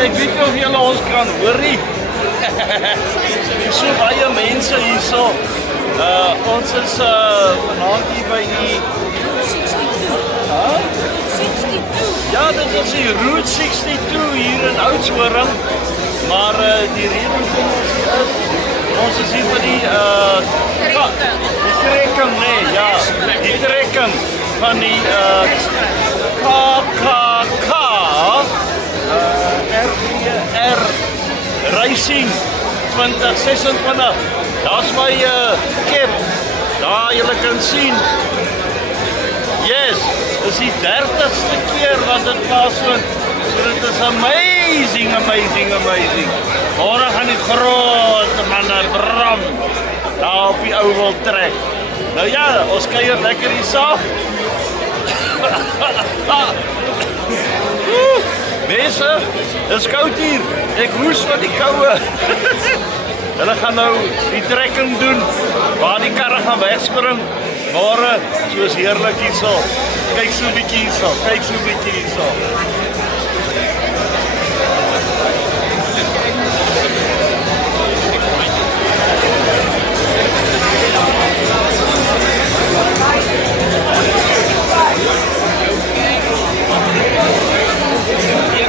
ek weet nie of julle ons kan hoor nie. So baie mense hierso. Ons is vanaand hier by die 62. ja, dit is die Route 62 hier in Oudtshoorn. Maar die rede hoekom ons hier is, ons is hier vir die trekking, nee, ja, die trekking van die KKK RGR Racing 2026. Daar's my cap, daar julle kan sien. Yes, dis die 30ste keer wat dit plaasvind. So dit is amazing. Morgen gaan die grote manne bram daar op die Oval Trek. Nou ja, ons kuier lekker hier saam. Mense, dis koud hier. Ek hoes van die koue. Hulle gaan nou die trekking doen waar die karre gaan wegspring. Môre, soos heerlik hierso. Kyk so 'n bietjie hierso.